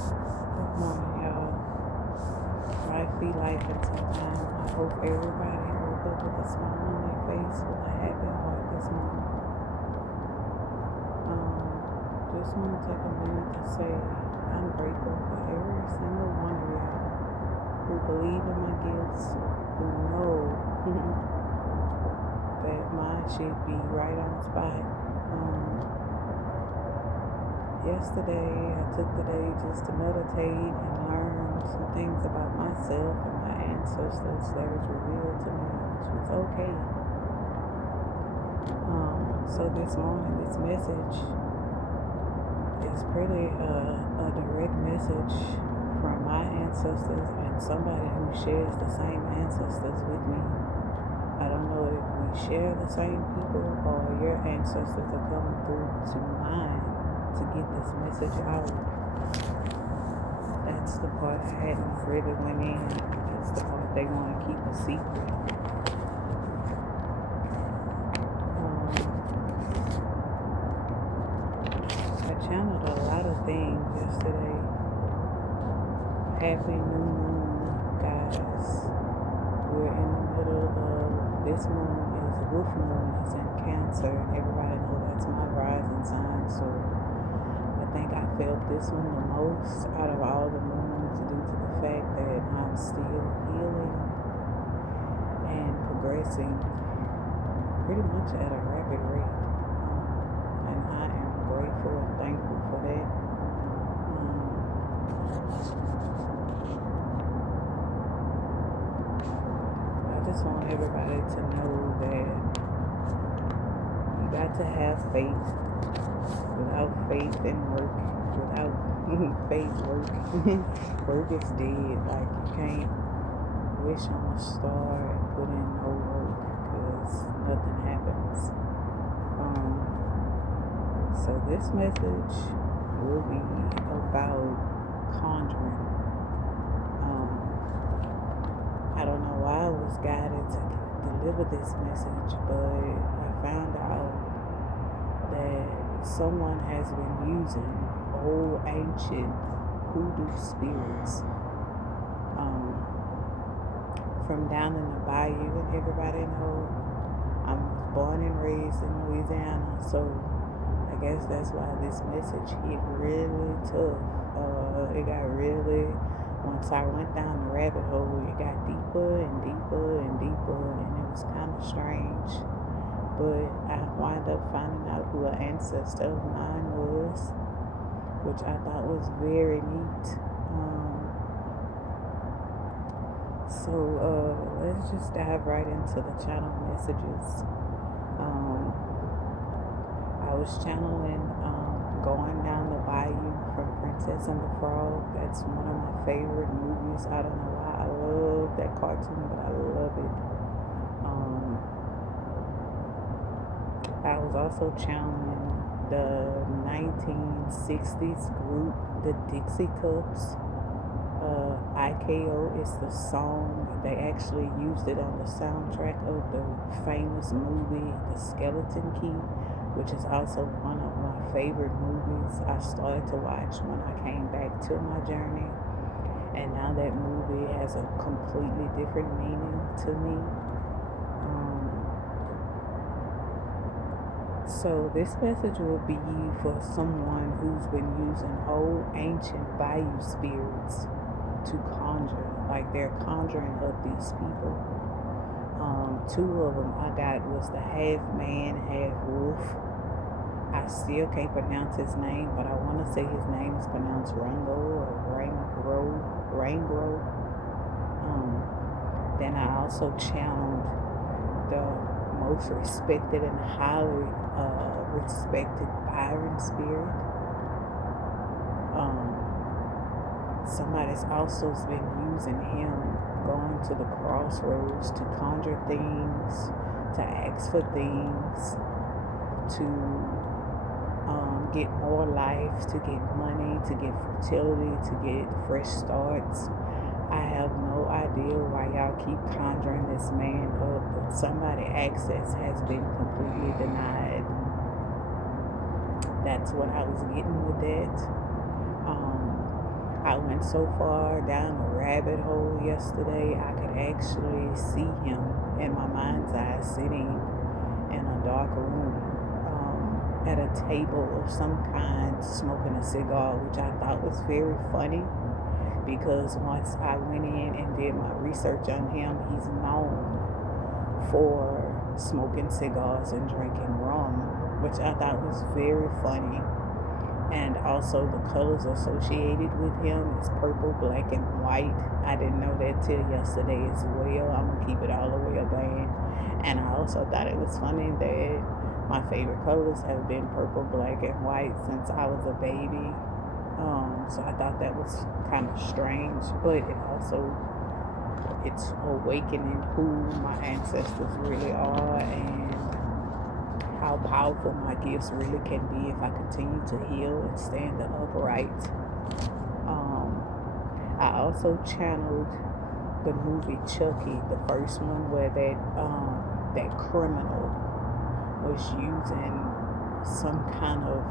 Good morning, y'all. Life be life and sometimes I hope everybody woke up with a smile on their face with a happy heart this morning. Just want to take a minute to say I'm grateful for every single one of y'all who believe in my gifts, who know that mine should be right on spot. Yesterday, I took the day just to meditate and learn some things about myself and my ancestors that was revealed to me, which was okay. So this morning, this message is pretty a direct message from my ancestors and somebody who shares the same ancestors with me. I don't know if we share the same people or your ancestors are coming through to mine to get this message out. That's the part I hadn't really went in. That's the part they want to keep a secret. I channeled a lot of things yesterday. Happy new moon, guys. We're in the middle of this moon is wolf moon, is in Cancer, and everybody knows that's my rising sign. So I think I felt this one the most out of all the moons due to the fact that I'm still healing and progressing pretty much at a rapid rate. And I am grateful and thankful for that. I just want everybody to know that you got to have faith. Without faith and work, without faith, work is dead. Like, you can't wish on a star and put in no work because nothing happens. So this message will be about conjuring. I don't know why I was guided to deliver this message, but I found out that someone has been using old ancient hoodoo spirits from down in the bayou, and everybody know I'm born and raised in Louisiana, so I guess that's why this message hit really tough. It got really, once I went down the rabbit hole, it got deeper and deeper and deeper, and it was kind of strange. But I wound up finding out who an ancestor of mine was, which I thought was very neat. So let's just dive right into the channel messages. I was channeling Going Down the Bayou from Princess and the Frog. That's one of my favorite movies. I don't know why I love that cartoon, but I love it. I was also channeling the 1960s group, the Dixie Cups. IKO is the song. They actually used it on the soundtrack of the famous movie, The Skeleton Key, which is also one of my favorite movies I started to watch when I came back to my journey. And now that movie has a completely different meaning to me. So this message will be for someone who's been using old ancient bayou spirits to conjure, like they're conjuring up these people. Two of them I got was the half man, half wolf. I still can't pronounce his name, but I want to say his name is pronounced Rango or Rangro. Then I also channeled the most respected and highly respected Byron spirit. Somebody's also been using him, going to the crossroads to conjure things, to ask for things, to get more life, to get money, to get fertility, to get fresh starts. I have no idea why y'all keep conjuring this man up, but somebody access has been completely denied. That's what I was getting with that. I went so far down a rabbit hole yesterday, I could actually see him in my mind's eye sitting in a dark room at a table of some kind, smoking a cigar, which I thought was very funny because once I went in and did my research on him, he's known for smoking cigars and drinking rum, which I thought was very funny. And also the colors associated with him is purple, black, and white. I didn't know that till yesterday as well. I'm gonna keep it all the way a band. And I also thought it was funny that my favorite colors have been purple, black, and white since I was a baby. So I thought that was kind of strange, but it's awakening who my ancestors really are and how powerful my gifts really can be if I continue to heal and stand upright. I also channeled the movie Chucky, the first one, where that criminal was using some kind of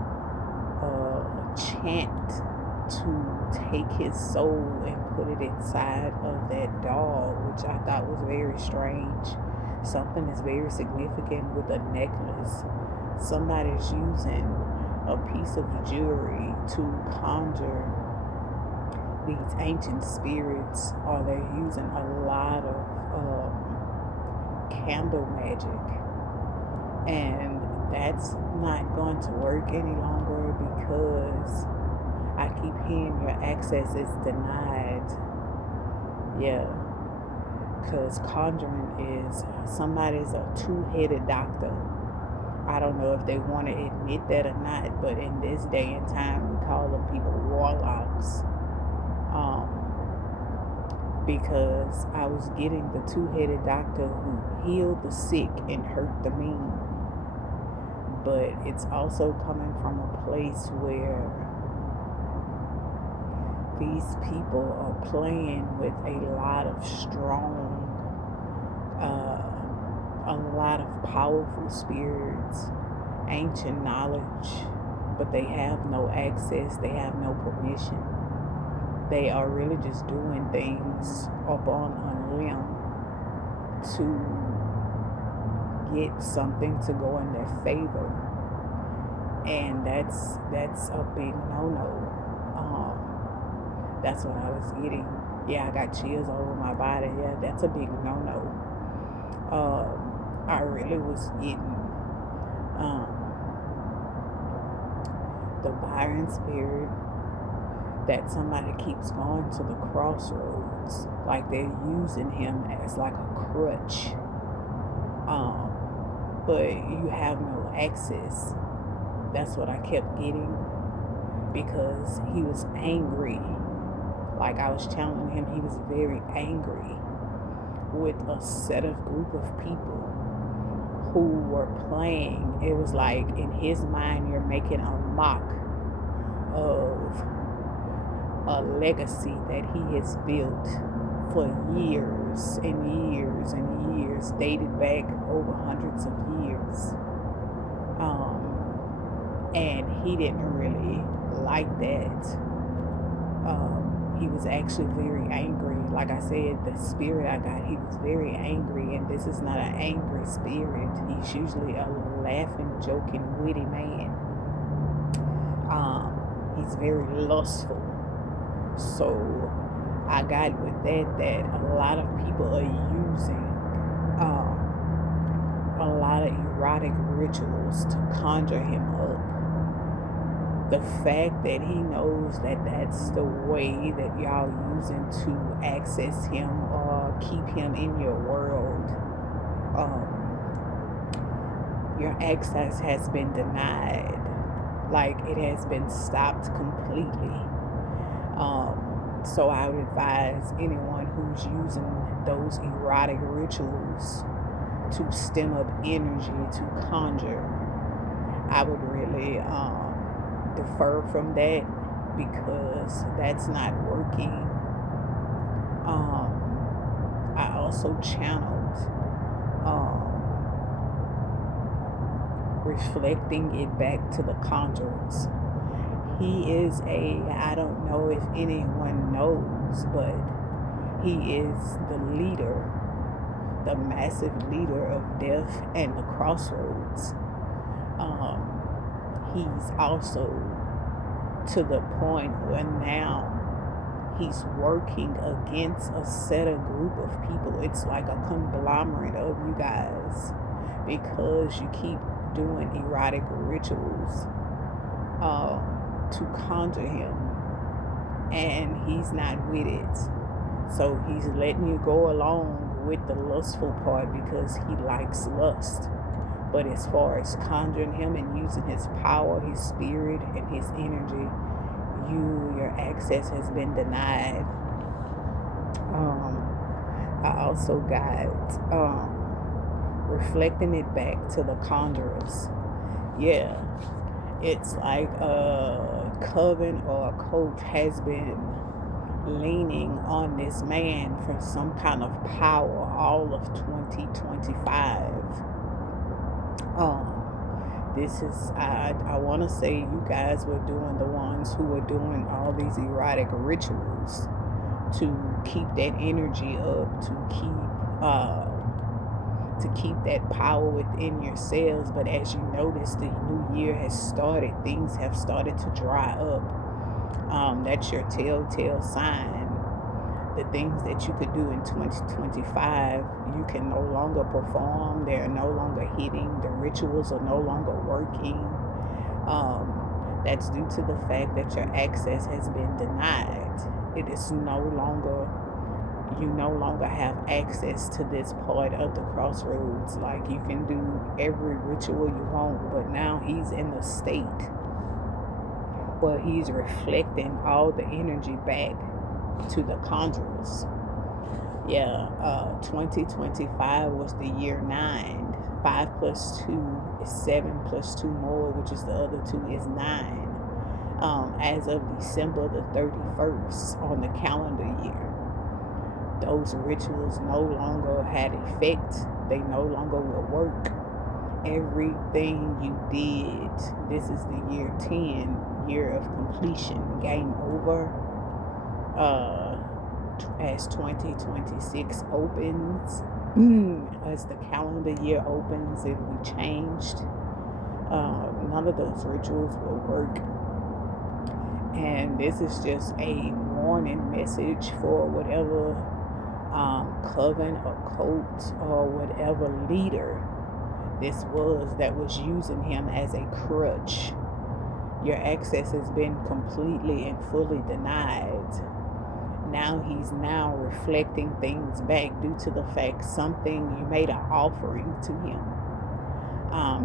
chant to take his soul and put it inside of that doll, which I thought was very strange. Something is very significant with a necklace. Somebody's using a piece of jewelry to conjure these ancient spirits, or they're using a lot of candle magic. And that's not going to work any longer because I keep hearing your access is denied. Yeah. Because conjuring is somebody's a two-headed doctor. I don't know if they want to admit that or not, but in this day and time, we call them people warlocks. Because I was getting the two-headed doctor who healed the sick and hurt the mean. But it's also coming from a place where these people are playing with a lot of a lot of powerful spirits, ancient knowledge, but they have no access, they have no permission. They are really just doing things up on a limb to get something to go in their favor. And that's a big no-no. That's what I was getting. Yeah, I got chills all over my body. Yeah, that's a big no-no. I really was getting the Byron spirit that somebody keeps going to the crossroads, like they're using him as like a crutch. But you have no access. That's what I kept getting, because he was angry. Like I was telling him, he was very angry with a set of group of people who were playing. It was like in his mind, you're making a mock of a legacy that he has built for years and years and years, dated back over hundreds of years. And he didn't really like that. He was actually very angry. Like I said, the spirit I got, he was very angry, and this is not an angry spirit. He's usually a laughing, joking, witty man. He's very lustful. So I got with that a lot of people are using a lot of erotic rituals to conjure him up. The fact that he knows that that's the way that y'all using to access him or keep him in your world, your access has been denied. Like it has been stopped completely. So I would advise anyone who's using those erotic rituals to stem up energy to conjure, I would really defer from that, because that's not working. I also channeled reflecting it back to the conjurers. He is I don't know if anyone knows, but he is the leader, the massive leader of death and the crossroads. He's also to the point where now he's working against a set of group of people. It's like a conglomerate of you guys because you keep doing erotic rituals to conjure him, and he's not with it. So he's letting you go along with the lustful part because he likes lust. But as far as conjuring him and using his power, his spirit, and his energy, your access has been denied. I also got reflecting it back to the conjurers. Yeah, it's like a coven or a cult has been leaning on this man for some kind of power all of 2025. This is, I want to say you guys were doing the ones who were doing all these erotic rituals to keep that energy up, to keep that power within yourselves. But as you notice, the new year has started. Things have started to dry up. That's your telltale sign. The things that you could do in 2025, you can no longer perform. They're no longer hitting. The rituals are no longer working. That's due to the fact that your access has been denied. It is no longer, you no longer have access to this part of the crossroads. Like, you can do every ritual you want, but now he's in the state where he's reflecting all the energy back to the conjurers. 2025 was the year 9. 5 plus 2 is 7 plus 2 more, which is the other 2 is 9. As of December the 31st on the calendar year, those rituals no longer had effect. They no longer will work. Everything you did, this is the year 10, year of completion, game over. As 2026 opens, as the calendar year opens, it will be changed. None of those rituals will work. And this is just a warning message for whatever coven or cult or whatever leader this was that was using him as a crutch. Your access has been completely and fully denied. Now he's now reflecting things back due to the fact something, you made an offering to him.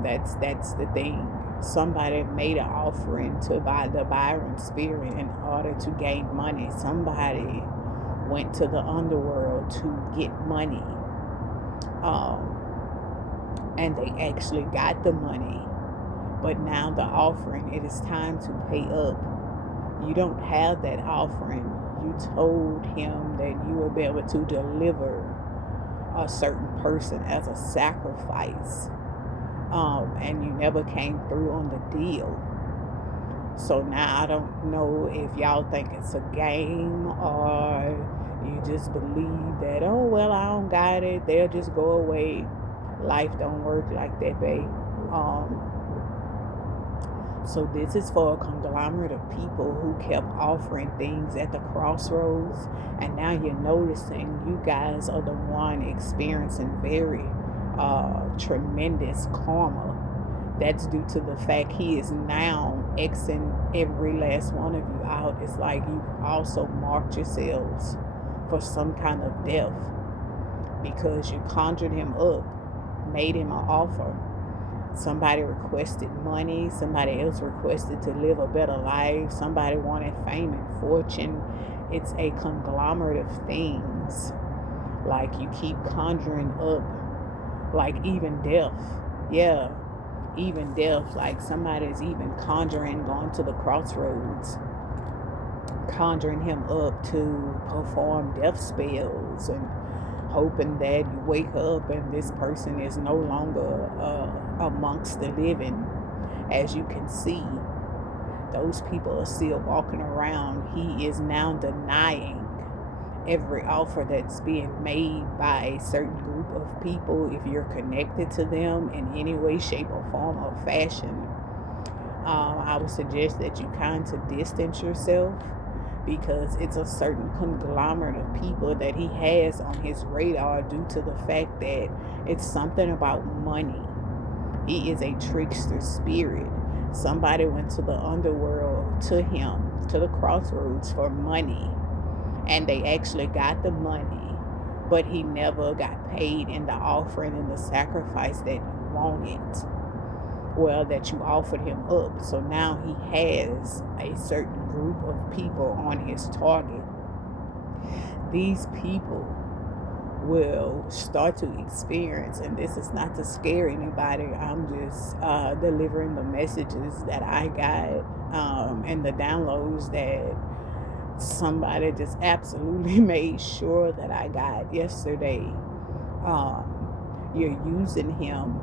That's the thing. Somebody made an offering to buy the Baron spirit in order to gain money. Somebody went to the underworld to get money. And they actually got the money. But now the offering, it is time to pay up. You don't have that offering. You told him that you will be able to deliver a certain person as a sacrifice. And you never came through on the deal. So now I don't know if y'all think it's a game or you just believe that, oh, well, I don't got it. They'll just go away. Life don't work like that, babe. So this is for a conglomerate of people who kept offering things at the crossroads. And now you're noticing you guys are the one experiencing very tremendous karma. That's due to the fact he is now Xing every last one of you out. It's like you've also marked yourselves for some kind of death because you conjured him up, made him an offer. Somebody requested money. Somebody else requested to live a better life. Somebody wanted fame and fortune. It's a conglomerate of things. Like you keep conjuring up, like even death. Yeah, even death. Like somebody's even conjuring, going to the crossroads, conjuring him up to perform death spells and hoping that you wake up and this person is no longer amongst the living. As you can see, those people are still walking around. He is now denying every offer that's being made by a certain group of people. If you're connected to them in any way, shape, or form or fashion, I would suggest that you kind of distance yourself, because it's a certain conglomerate of people that he has on his radar due to the fact that it's something about money. He is a trickster spirit. Somebody went to the underworld to him, to the crossroads, for money, and they actually got the money, but he never got paid in the offering and the sacrifice that you wanted. Well, that you offered him up. So now he has a certain group of people on his target. These people will start to experience, and this is not to scare anybody, I'm just delivering the messages that I got, and the downloads that somebody just absolutely made sure that I got yesterday. You're using him,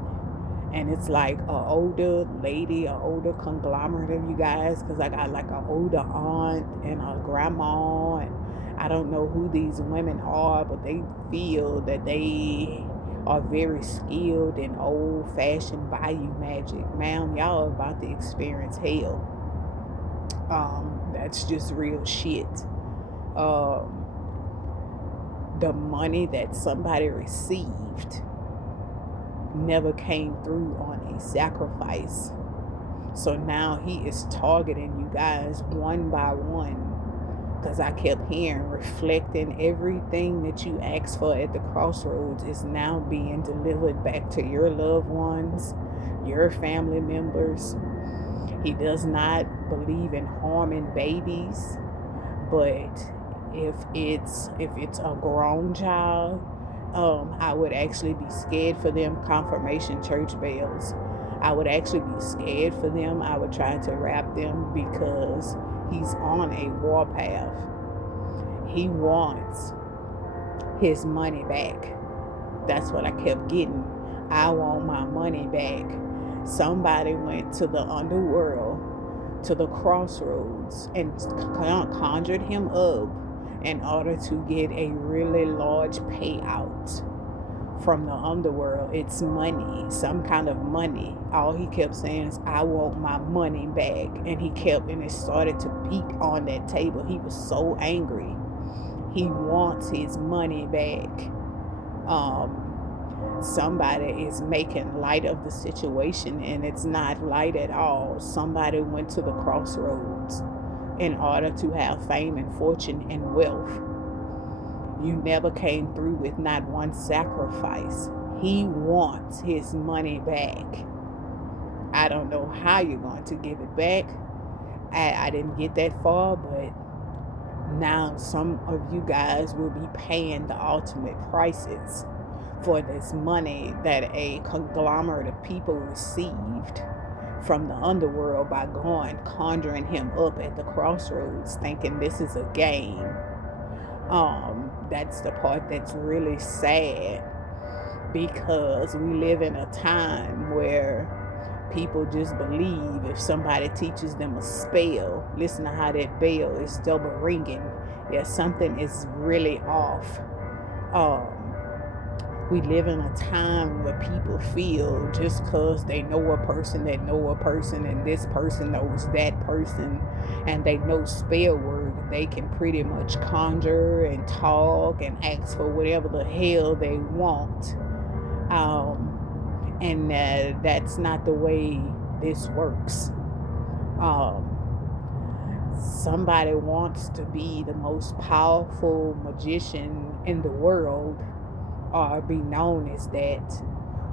and it's like an older lady, an older conglomerate of you guys, because I got like an older aunt and a grandma, and I don't know who these women are, but they feel that they are very skilled in old-fashioned bayou magic. Ma'am, y'all are about to experience hell. That's just real shit. The money that somebody received never came through on a sacrifice. So now he is targeting you guys one by one, because I kept hearing, reflecting everything that you asked for at the crossroads is now being delivered back to your loved ones, your family members. He does not believe in harming babies, but if it's a grown child, I would actually be scared for them. Confirmation church bells. I would actually be scared for them. I would try to wrap them, because he's on a warpath. He wants his money back. That's what I kept getting. I want my money back. Somebody went to the underworld, to the crossroads, and conjured him up in order to get a really large payout from the underworld. It's money, some kind of money. All he kept saying is, I want my money back. And it started to beat on that table. He was so angry. He wants his money back. Somebody is making light of the situation, and it's not light at all. Somebody went to the crossroads in order to have fame and fortune and wealth. You never came through with not one sacrifice. He wants his money back. I don't know how you're going to give it back. I didn't get that far, but now some of you guys will be paying the ultimate prices for this money that a conglomerate of people received from the underworld by conjuring him up at the crossroads, thinking this is a game. That's the part that's really sad, because we live in a time where people just believe if somebody teaches them a spell, listen to how that bell is double ringing. Yeah, something is really off. We live in a time where people feel just because they know a person that know a person, and this person knows that person, and they know spell word, they can pretty much conjure and talk and ask for whatever the hell they want. And that's not the way this works. Somebody wants to be the most powerful magician in the world, or be known as that.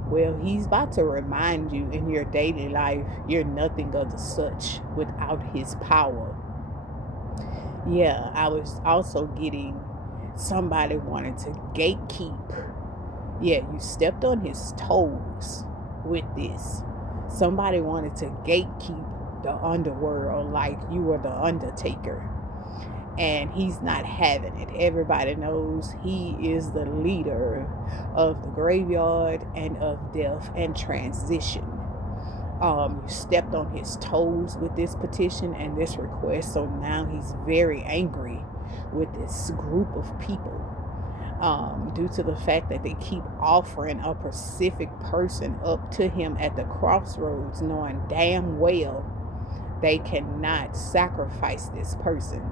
Well, he's about to remind you in your daily life, you're nothing of the such without his power. Yeah, I was also getting somebody wanted to gatekeep. Yeah, you stepped on his toes with this. Somebody wanted to gatekeep the underworld like you were the Undertaker. And he's not having it. Everybody knows he is the leader of the graveyard and of death and transition. You stepped on his toes with this petition and this request, so now he's very angry with this group of people, due to the fact that they keep offering a specific person up to him at the crossroads, knowing damn well they cannot sacrifice this person.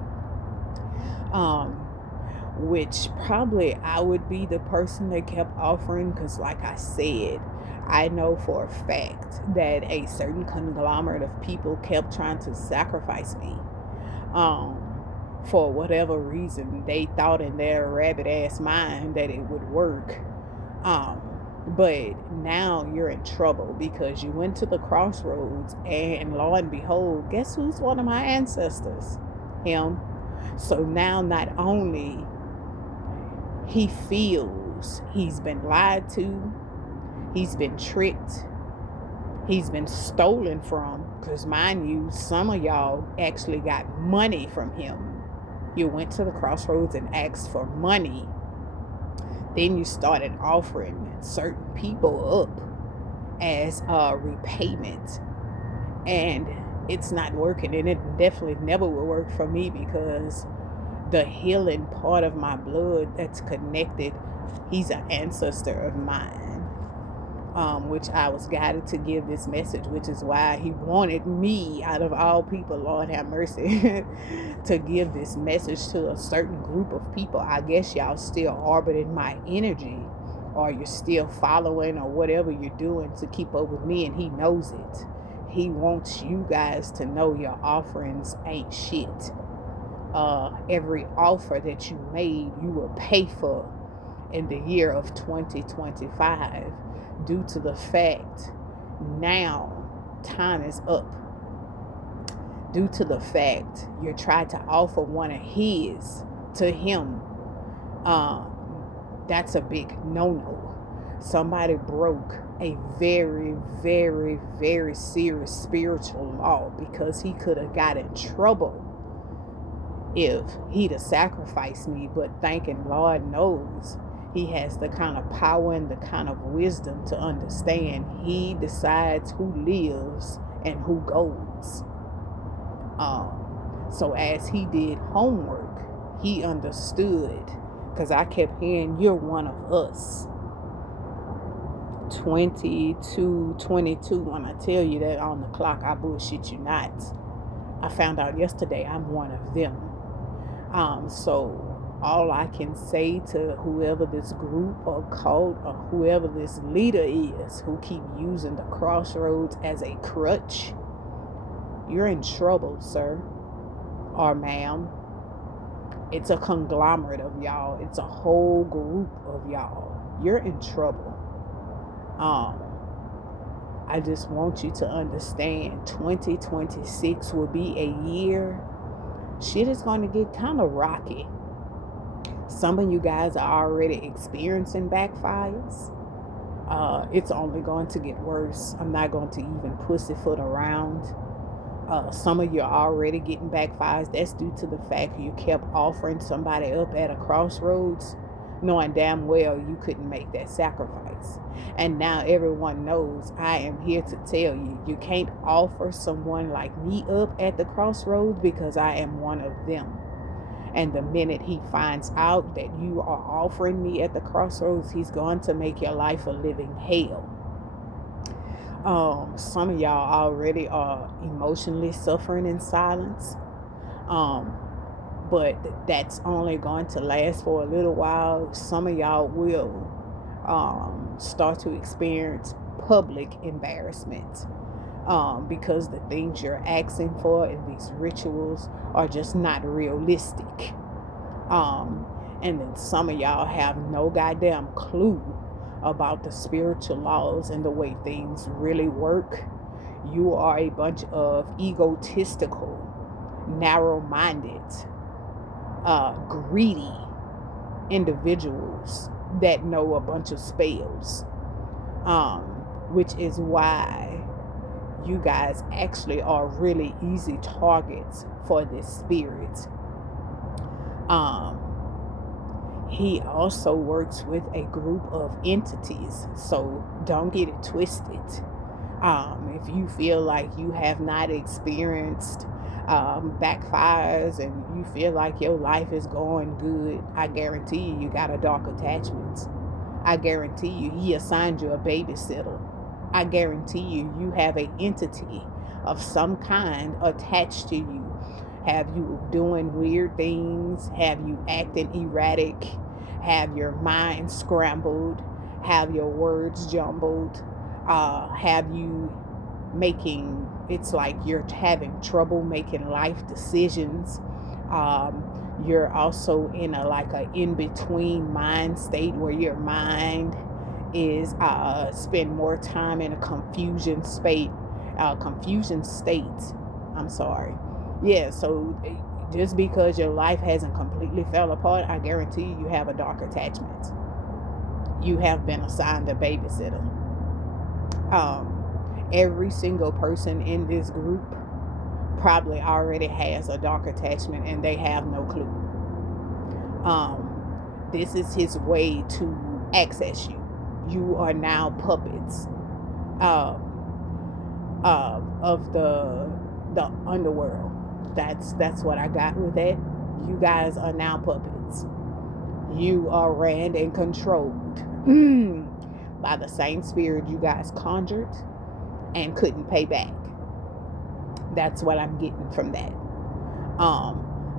Which probably I would be the person that kept offering, because like I said, I know for a fact that a certain conglomerate of people kept trying to sacrifice me. For whatever reason, they thought in their rabbit ass mind that it would work. But now you're in trouble because you went to the crossroads, and lo and behold, guess who's one of my ancestors? Him. So now not only he feels he's been lied to, he's been tricked, he's been stolen from, because mind you, some of y'all actually got money from him. You went to the crossroads and asked for money. Then you started offering certain people up as a repayment. And it's not working. And it definitely never will work for me, because the healing part of my blood that's connected, he's an ancestor of mine. Which I was guided to give this message, which is why he wanted me, out of all people, Lord have mercy, to give this message to a certain group of people. I guess y'all still orbiting my energy, or you're still following, or whatever you're doing to keep up with me, and he knows it. He wants you guys to know your offerings ain't shit. Every offer that you made, you will pay for in the year of 2025, due to the fact now time is up, due to the fact you're trying to offer one of his to him. That's a big no-no. Somebody broke a very, very, very serious spiritual law, because he could have got in trouble if he'd have sacrificed me. But thanking Lord knows he has the kind of power and the kind of wisdom to understand he decides who lives and who goes. So as he did homework, he understood, because I kept hearing, you're one of us. 22 when I tell you that on the clock, I bullshit you not. I found out yesterday I'm one of them. So all I can say to whoever this group or cult or whoever this leader is who keep using the crossroads as a crutch, you're in trouble, sir or ma'am. It's a conglomerate of y'all. It's a whole group of y'all. You're in trouble. I just want you to understand 2026 will be a year. Shit is going to get kind of rocky. Some of you guys are already experiencing backfires. It's only going to get worse. I'm not going to even pussyfoot around. Some of you are already getting backfires. That's due to the fact you kept offering somebody up at a crossroads, knowing damn well you couldn't make that sacrifice. And now everyone knows I am here to tell you, you can't offer someone like me up at the crossroads, because I am one of them. And the minute he finds out that you are offering me at the crossroads, he's going to make your life a living hell. Some of y'all already are emotionally suffering in silence. But that's only going to last for a little while. Some of y'all will start to experience public embarrassment, because the things you're asking for in these rituals are just not realistic. And then some of y'all have no goddamn clue about the spiritual laws and the way things really work. You are a bunch of egotistical, narrow-minded, greedy individuals that know a bunch of spells, which is why you guys actually are really easy targets for this spirit. He also works with a group of entities, so don't get it twisted. If you feel like you have not experienced backfires and you feel like your life is going good, I guarantee you got a dark attachment. I guarantee you he assigned you a babysitter. I guarantee you have an entity of some kind attached to you. Have you doing weird things? Have you acting erratic? Have your mind scrambled? Have your words jumbled? Have you making, it's like you're having trouble making life decisions. You're also in a like a in-between mind state where your mind is spend more time in a confusion state. I'm sorry. Yeah, so just because your life hasn't completely fell apart, I guarantee you have a dark attachment. You have been assigned a babysitter. Every single person in this group probably already has a dark attachment and they have no clue. This is his way to access you. You are now puppets of the underworld. That's what I got with that. You guys are now puppets. You are ran and controlled by the same spirit you guys conjured and couldn't pay back. That's what I'm getting from that.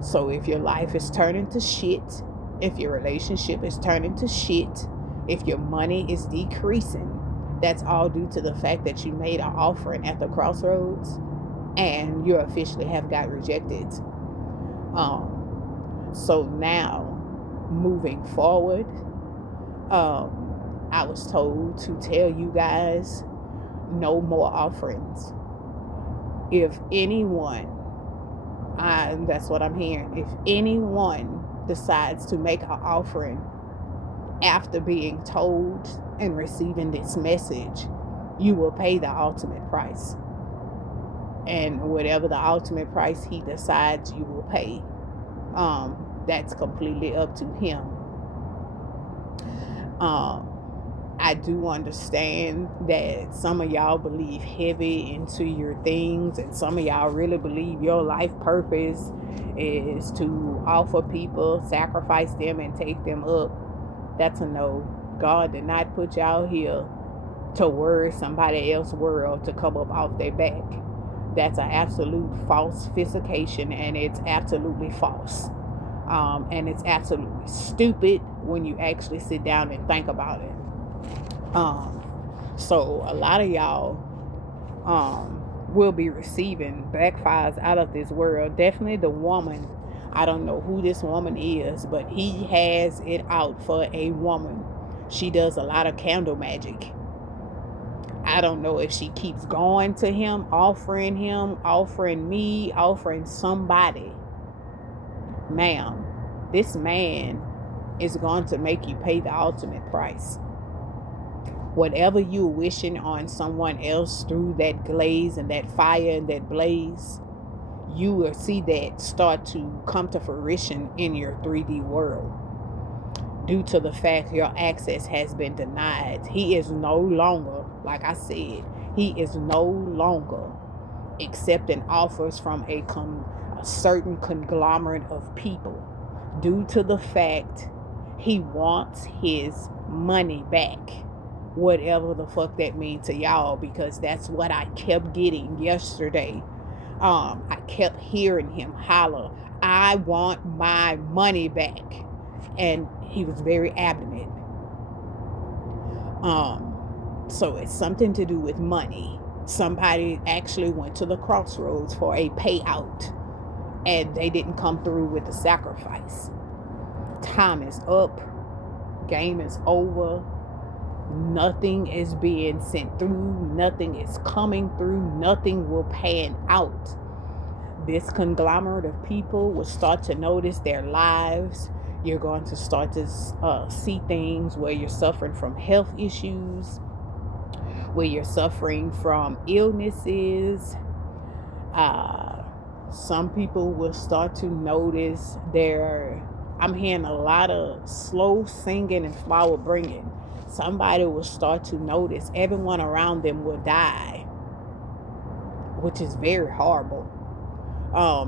So if your life is turning to shit, if your relationship is turning to shit, if your money is decreasing, that's all due to the fact that you made an offering at the crossroads and you officially have got rejected. So now, moving forward, I was told to tell you guys no more offerings. If anyone, that's what I'm hearing, if anyone decides to make an offering after being told and receiving this message, you will pay the ultimate price. And whatever the ultimate price he decides you will pay, that's completely up to him. I do understand that some of y'all believe heavy into your things, and some of y'all really believe your life purpose is to offer people, sacrifice them, and take them up. That's a no. God did not put y'all here to worry somebody else's world to come up off their back. That's an absolute falsification, and it's absolutely false. And it's absolutely stupid when you actually sit down and think about it. So a lot of y'all will be receiving backfires out of this world. Definitely the woman. I don't know who this woman is, but he has it out for a woman. She does a lot of candle magic. I don't know if she keeps going to him, offering me, offering somebody. Ma'am, this man is going to make you pay the ultimate price. Whatever you're wishing on someone else through that glaze and that fire and that blaze, you will see that start to come to fruition in your 3D world. Due to the fact your access has been denied, he is no longer, like I said, he is no longer accepting offers from a certain conglomerate of people. Due to the fact he wants his money back. Whatever the fuck that means to y'all, because that's what I kept getting yesterday. I kept hearing him holler, I want my money back. And he was very adamant. So it's something to do with money. Somebody actually went to the crossroads for a payout and they didn't come through with the sacrifice. Time is up. Game is over. Nothing is being sent through. Nothing is coming through. Nothing will pan out. This conglomerate of people will start to notice their lives. You're going to start to see things where you're suffering from health issues, where you're suffering from illnesses. Some people will start to notice I'm hearing a lot of slow singing and flower bringing. Somebody will start to notice everyone around them will die. which is very horrible.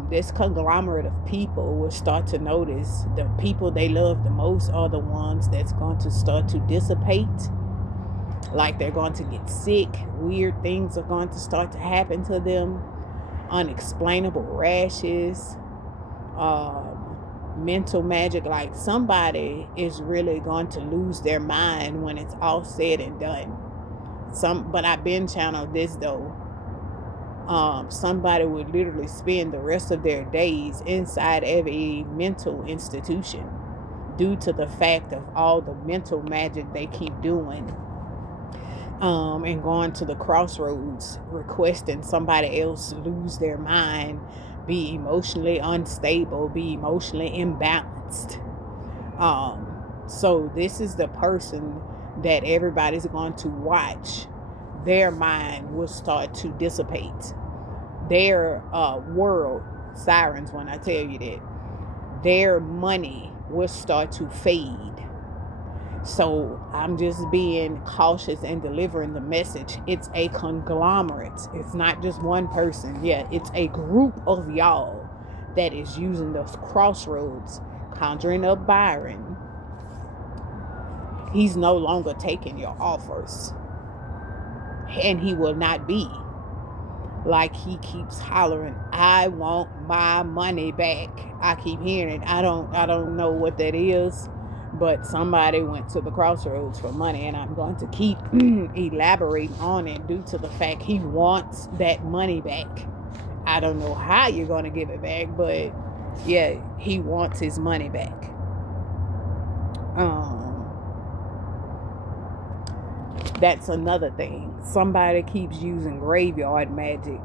This conglomerate of people will start to notice the people they love the most are the ones that's going to start to dissipate. Like they're going to get sick. Weird things are going to start to happen to them. Unexplainable rashes. Mental magic. Like somebody is really going to lose their mind when it's all said and done. But I've been channeled this though. Somebody would literally spend the rest of their days inside of a mental institution due to the fact of all the mental magic they keep doing, and going to the crossroads requesting somebody else lose their mind, be emotionally unstable, be emotionally imbalanced. So this is the person that everybody's going to watch. Their mind will start to dissipate. Their world, sirens when I tell you that, their money will start to fade. So I'm just being cautious and delivering the message. It's a conglomerate. It's not just one person. Yeah, it's a group of y'all that is using those crossroads. Conjuring the Baron. He's no longer taking your offers. And he will not be. Like he keeps hollering, I want my money back. I keep hearing it. I don't know what that is, but somebody went to the crossroads for money, and I'm going to keep elaborating on it due to the fact he wants that money back. I don't know how you're going to give it back, but yeah, he wants his money back. That's another thing. Somebody keeps using graveyard magic.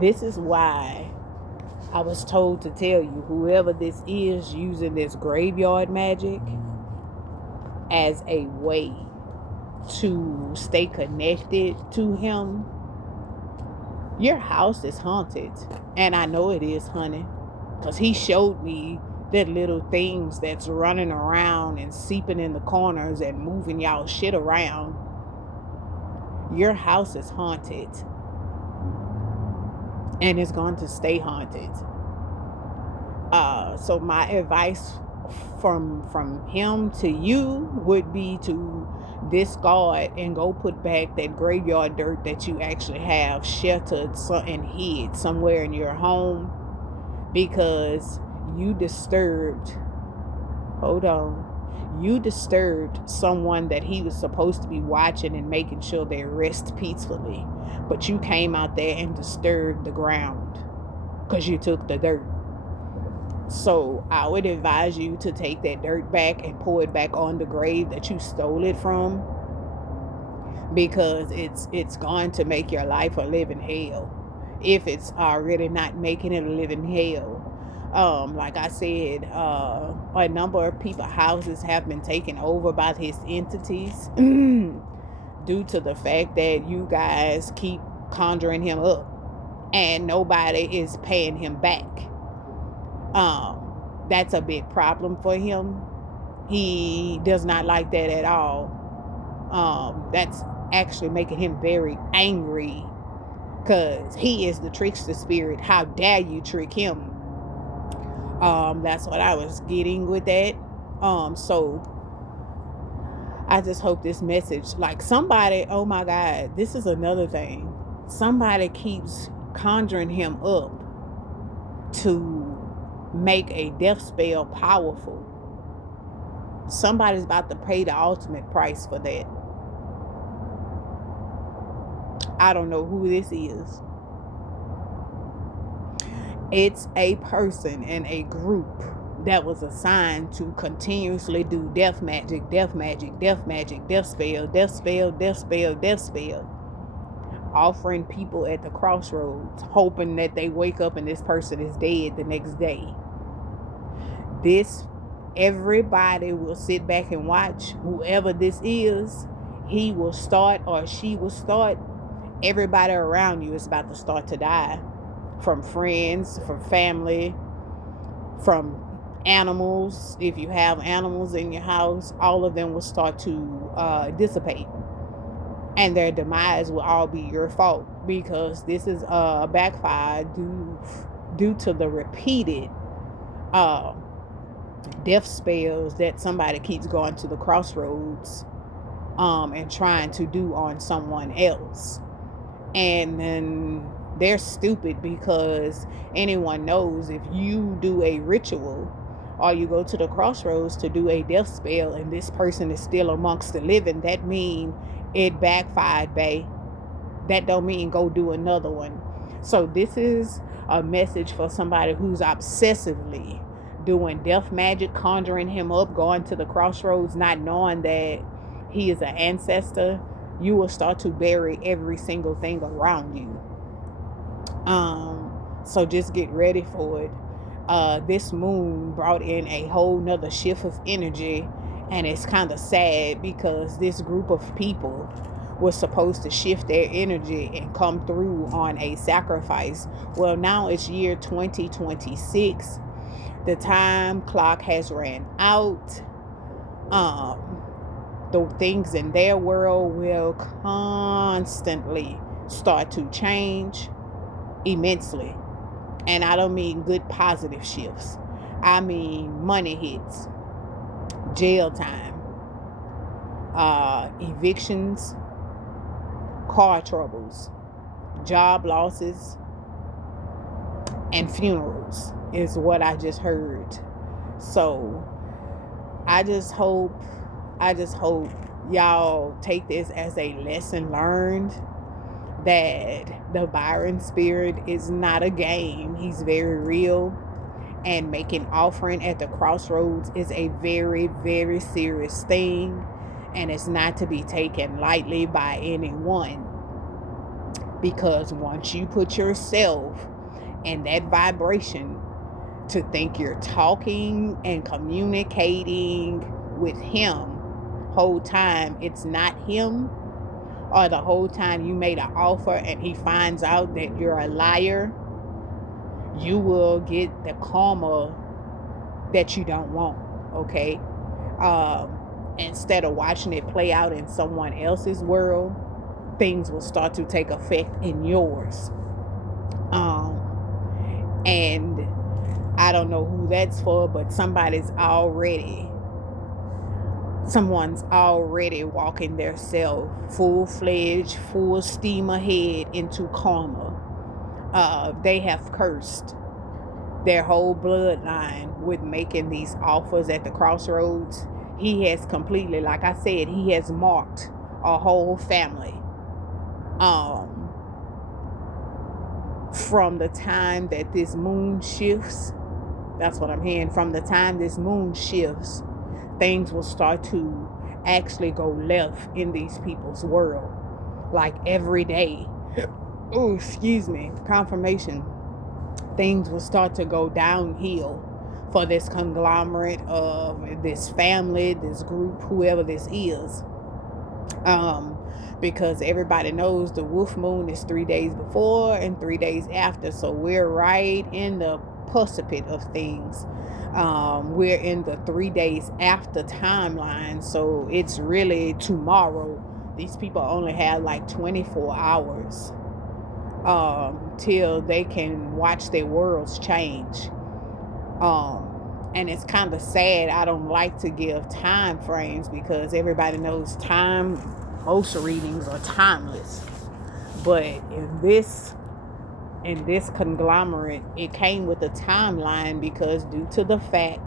This is why I was told to tell you, whoever this is using this graveyard magic as a way to stay connected to him, your house is haunted. And I know it is, honey, because he showed me that little things that's running around and seeping in the corners and moving y'all shit around. Your house is haunted. And it's going to stay haunted. So my advice from him to you would be to discard and go put back that graveyard dirt that you actually have sheltered and hid somewhere in your home, because you disturbed someone that he was supposed to be watching and making sure they rest peacefully, but you came out there and disturbed the ground because you took the dirt. So I would advise you to take that dirt back and pour it back on the grave that you stole it from, because it's going to make your life a living hell if it's already not making it a living hell. Like I said, a number of people's houses have been taken over by his entities due to the fact that you guys keep conjuring him up and nobody is paying him back. That's a big problem for him. He does not like that at all. That's actually making him very angry, because he is the trickster spirit. How dare you trick him? That's what I was getting with that. So I just hope this message, like somebody, oh my God, this is another thing. Somebody keeps conjuring him up to make a death spell powerful. Somebody's about to pay the ultimate price for that. I don't know who this is. It's a person and a group that was assigned to continuously do death magic, death magic, death magic, death spell, death spell, death spell, death spell. Offering people at the crossroads, hoping that they wake up and this person is dead the next day. Everybody will sit back and watch. Whoever this is, he will start or she will start. Everybody around you is about to start to die. From friends, from family, from animals. If you have animals in your house, all of them will start to dissipate. And their demise will all be your fault, because this is a backfire due to the repeated uh, death spells that somebody keeps going to the crossroads and trying to do on someone else. And then they're stupid because anyone knows if you do a ritual or you go to the crossroads to do a death spell and this person is still amongst the living, that mean it backfired, bae. That don't mean go do another one. So this is a message for somebody who's obsessively doing death magic, conjuring him up, going to the crossroads, not knowing that he is an ancestor. You will start to bury every single thing around you. So just get ready for it. This moon brought in a whole nother shift of energy, and it's kind of sad because this group of people was supposed to shift their energy and come through on a sacrifice. Well, now it's year 2026. The time clock has ran out. The things in their world will constantly start to change immensely. And I don't mean good positive shifts. I mean money hits, jail time, evictions, car troubles, job losses, and funerals is what I just heard. So I just hope y'all take this as a lesson learned, that the Baron spirit is not a game. He's very real, and making offering at the crossroads is a very, very serious thing, and it's not to be taken lightly by anyone, because once you put yourself in that vibration to think you're talking and communicating with him whole time it's not him, or the whole time you made an offer and he finds out that you're a liar, you will get the karma that you don't want, okay? Instead of watching it play out in someone else's world, things will start to take effect in yours. And I don't know who that's for, but someone's already walking their self full-fledged, full steam ahead into karma. They have cursed their whole bloodline with making these offers at the crossroads. He has completely, like I said, he has marked a whole family. From the time that this moon shifts, that's what I'm hearing, from the time this moon shifts, things will start to actually go left in these people's world. Like every day. Oh, excuse me. Confirmation. Things will start to go downhill for this conglomerate of this family, this group, whoever this is. Because everybody knows the wolf moon is 3 days before and 3 days after. So we're right in the precipice of things. We're in the 3 days after timeline, so it's really tomorrow. These people only have like 24 hours till they can watch their worlds change. And it's kind of sad. I don't like to give time frames because everybody knows time, most readings are timeless. But in this conglomerate, it came with a timeline because due to the fact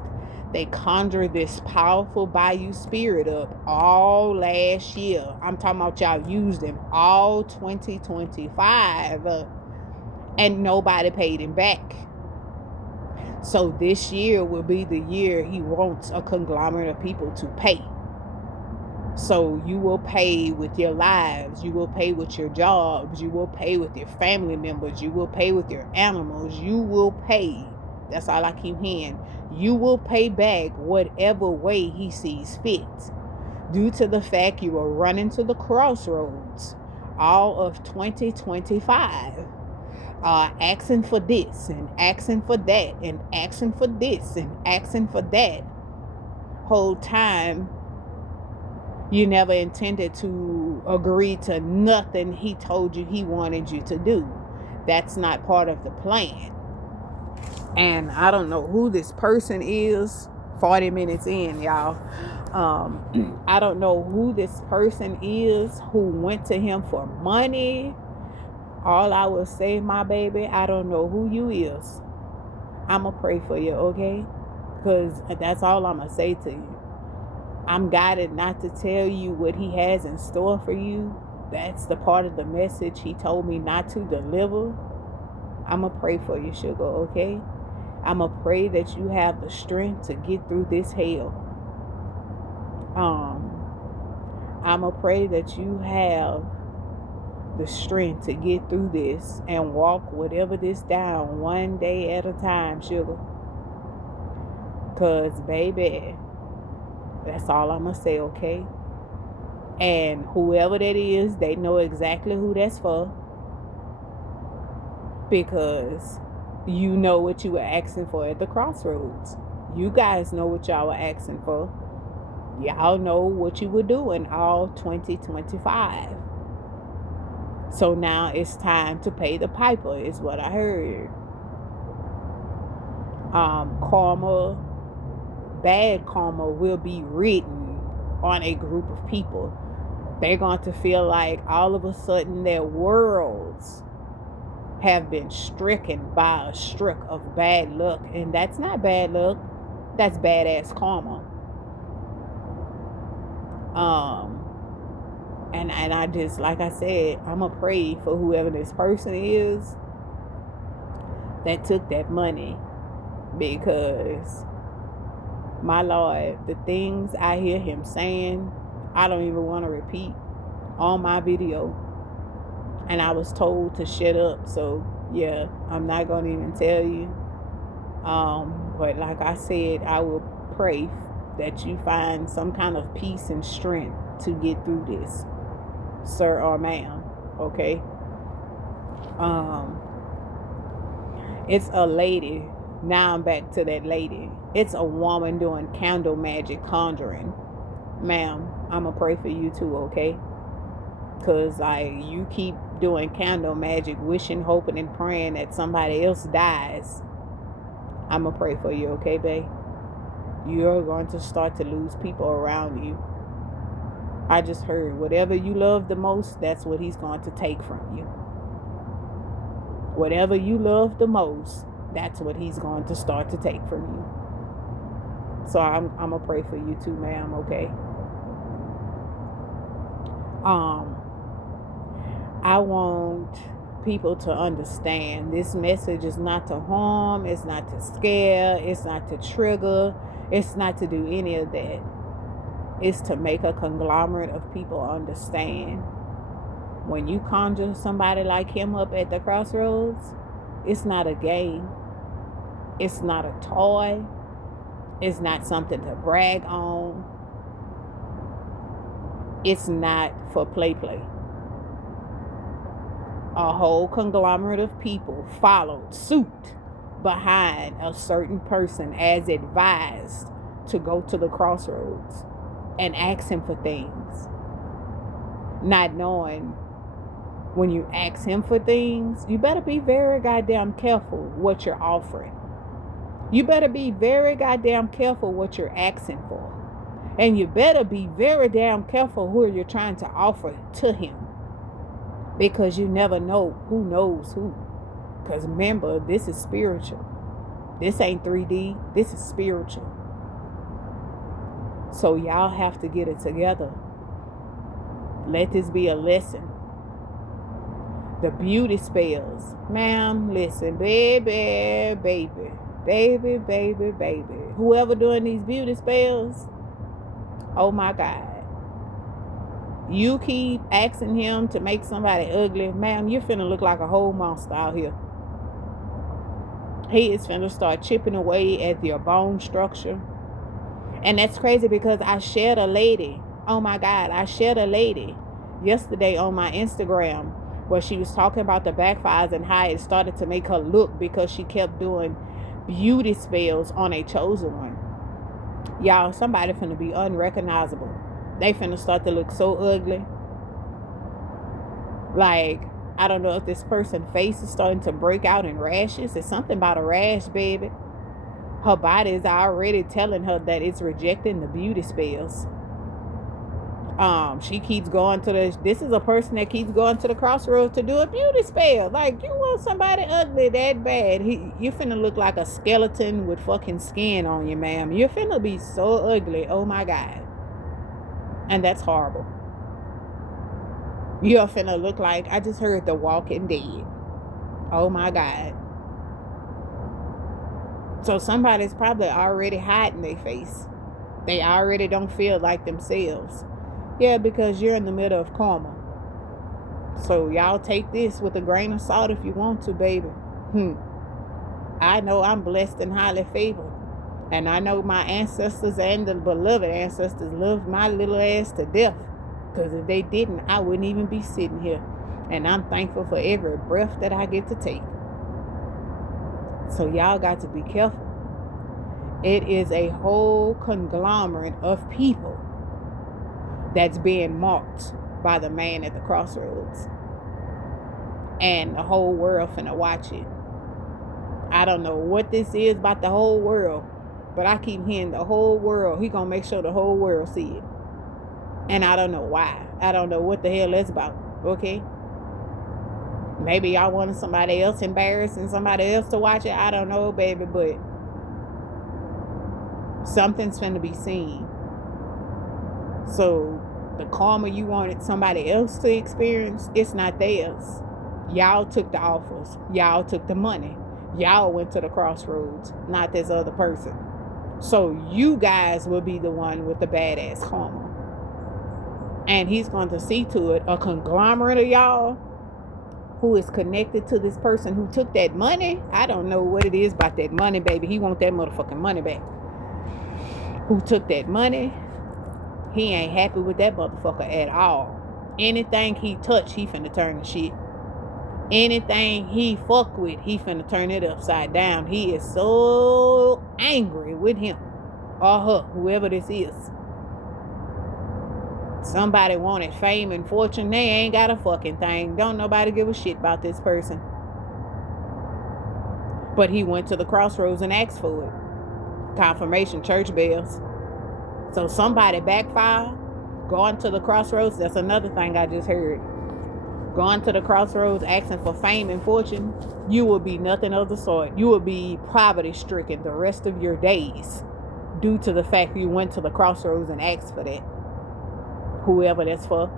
they conjured this powerful Bayou spirit up all last year. I'm talking about y'all used him all 2025 and nobody paid him back. So this year will be the year he wants a conglomerate of people to pay. So you will pay with your lives, you will pay with your jobs, you will pay with your family members, you will pay with your animals, you will pay. That's all I keep hearing. You will pay back whatever way he sees fit. Due to the fact you will run into the crossroads all of 2025. Asking for this and asking for that and asking for this and asking for that. Whole time You never intended to agree to nothing he told you he wanted you to do. That's not part of the plan. And I don't know who this person is. 40 minutes in, y'all. I don't know who this person is who went to him for money. All I will say, my baby, I don't know who you is. I'ma pray for you, okay? Because that's all I'ma say to you. I'm guided not to tell you what he has in store for you. That's the part of the message he told me not to deliver. I'ma pray for you, sugar, okay? I'ma pray that you have the strength to get through this hell. I'ma pray that you have the strength to get through this and walk whatever this down one day at a time, sugar. Because, baby, that's all I'm going to say, okay? And whoever that is, they know exactly who that's for. Because you know what you were asking for at the crossroads. You guys know what y'all were asking for. Y'all know what you were doing all 2025. So now it's time to pay the piper, is what I heard. Karma, bad karma will be written on a group of people. They're going to feel like all of a sudden their worlds have been stricken by a stroke of bad luck. And that's not bad luck. That's badass karma. And I just, like I said, I'm going to pray for whoever this person is that took that money. Because, my Lord, the things I hear him saying, I don't even want to repeat on my video. And I was told to shut up. So, yeah, I'm not going to even tell you. But like I said, I will pray that you find some kind of peace and strength to get through this, sir or ma'am. Okay? It's a lady. Now I'm back to that lady. It's a woman doing candle magic conjuring. Ma'am, I'm going to pray for you too, okay? Because you keep doing candle magic, wishing, hoping, and praying that somebody else dies. I'm going to pray for you, okay, babe? You're going to start to lose people around you. I just heard whatever you love the most, that's what he's going to take from you. Whatever you love the most, that's what he's going to start to take from you. So I'm going to pray for you too, ma'am, okay? I want people to understand this message is not to harm, it's not to scare, it's not to trigger, it's not to do any of that. It's to make a conglomerate of people understand. When you conjure somebody like him up at the crossroads, it's not a game. It's not a toy. It's not something to brag on. It's not for play. A whole conglomerate of people followed suit behind a certain person as advised to go to the crossroads and ask him for things. Not knowing when you ask him for things, you better be very goddamn careful what you're offering. You better be very goddamn careful what you're asking for. And you better be very damn careful who you're trying to offer to him. Because you never know who knows who. Because remember, this is spiritual. This ain't 3D. This is spiritual. So y'all have to get it together. Let this be a lesson. The beauty spells. Ma'am, listen, baby. Whoever doing these beauty spells, oh my God. You keep asking him to make somebody ugly. Ma'am, you're finna look like a whole monster out here. He is finna start chipping away at your bone structure. And that's crazy because I shared a lady. Oh my God, I shared a lady yesterday on my Instagram where she was talking about the backfires and how it started to make her look because she kept doing beauty spells on a chosen one. Y'all, somebody finna be unrecognizable. They finna start to look so ugly. Like, I don't know if this person's face is starting to break out in rashes. It's something about a rash, baby. Her body is already telling her that it's rejecting the beauty spells. She keeps going to this is a person that keeps going to the crossroads to do a beauty spell. Like, you want somebody ugly that bad, you finna look like a skeleton with fucking skin on you, ma'am. You're finna be so ugly. Oh my God. And that's horrible. You're finna look like, I just heard The Walking Dead. Oh my God. So somebody's probably already hiding their face. They already don't feel like themselves. Yeah, because you're in the middle of karma. So y'all take this with a grain of salt if you want to, baby. I know I'm blessed and highly favored. And I know my ancestors and the beloved ancestors loved my little ass to death. Because if they didn't, I wouldn't even be sitting here. And I'm thankful for every breath that I get to take. So y'all got to be careful. It is a whole conglomerate of people that's being marked by the man at the crossroads. And the whole world finna watch it. I don't know what this is about the whole world, but I keep hearing the whole world. He gonna make sure the whole world see it. And I don't know why. I don't know what the hell that's about. Okay? Maybe y'all wanted somebody else embarrassing somebody else to watch it. I don't know, baby, but something's finna be seen. So the karma you wanted somebody else to experience, it's not theirs. Y'all took the offers. Y'all took the money. Y'all went to the crossroads, not this other person. So you guys will be the one with the badass karma. And he's going to see to it, a conglomerate of y'all who is connected to this person who took that money. I don't know what it is about that money, baby. He want that motherfucking money back. Who took that money? He ain't happy with that motherfucker at all. Anything he touch, he finna turn to shit. Anything he fuck with, he finna turn it upside down. He is so angry with him or her, whoever this is. Somebody wanted fame and fortune. They ain't got a fucking thing. Don't nobody give a shit about this person. But he went to the crossroads and asked for it. Confirmation, church bells. So somebody backfire, going to the crossroads. That's another thing I just heard. Going to the crossroads asking for fame and fortune, you will be nothing of the sort. You will be poverty stricken the rest of your days due to the fact you went to the crossroads and asked for that. Whoever that's for.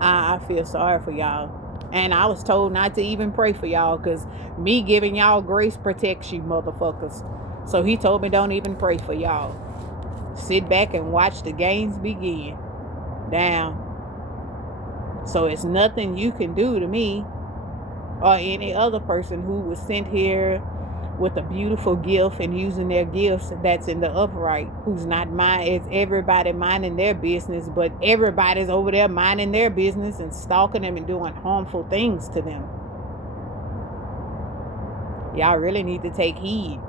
I feel sorry for y'all. And I was told not to even pray for y'all, because me giving y'all grace protects you motherfuckers. So he told me don't even pray for y'all. Sit back and watch the games begin. Down. So it's nothing you can do to me or any other person who was sent here with a beautiful gift and using their gifts that's in the upright, who's not mine. It's everybody minding their business, but everybody's over there minding their business and stalking them and doing harmful things to them. Y'all really need to take heed,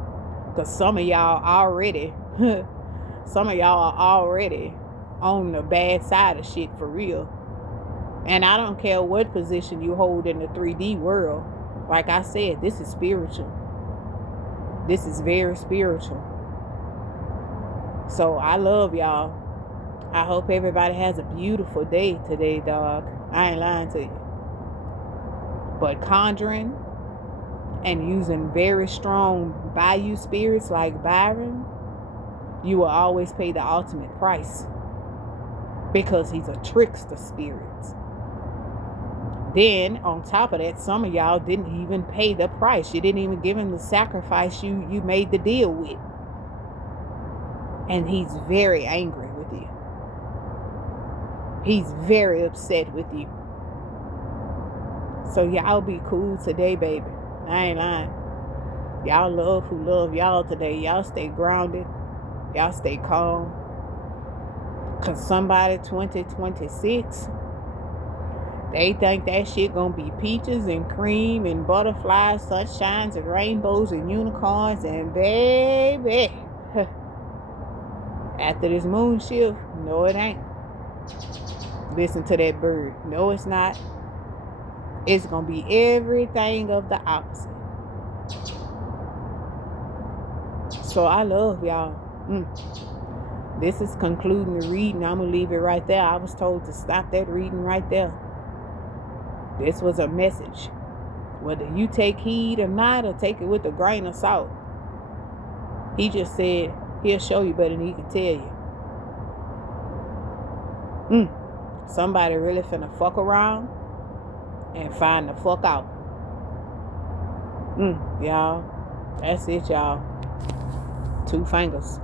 because some of y'all are already on the bad side of shit for real. And I don't care what position you hold in the 3D world. Like I said, this is spiritual. This is very spiritual. So I love y'all. I hope everybody has a beautiful day today, dog. I ain't lying to you. But conjuring and using very strong bayou spirits like Baron, you will always pay the ultimate price, because he's a trickster spirit. Then, on top of that, some of y'all didn't even pay the price. You didn't even give him the sacrifice you made the deal with. And he's very angry with you. He's very upset with you. So y'all be cool today, baby. I ain't lying. Y'all love who love y'all today. Y'all stay grounded. Y'all stay calm. Because somebody 2026... they think that shit gonna be peaches and cream and butterflies, sunshines and rainbows and unicorns, and baby, After this moon shift, no, it ain't. Listen to that bird. No, it's not. It's going to be everything of the opposite. So I love y'all. This is concluding the reading. I'm going to leave it right there. I was told to stop that reading right there. This was a message. Whether you take heed or not, or take it with a grain of salt. He just said he'll show you better than he can tell you. Somebody really finna fuck around and find the fuck out. Y'all. That's it, y'all. 2 fingers.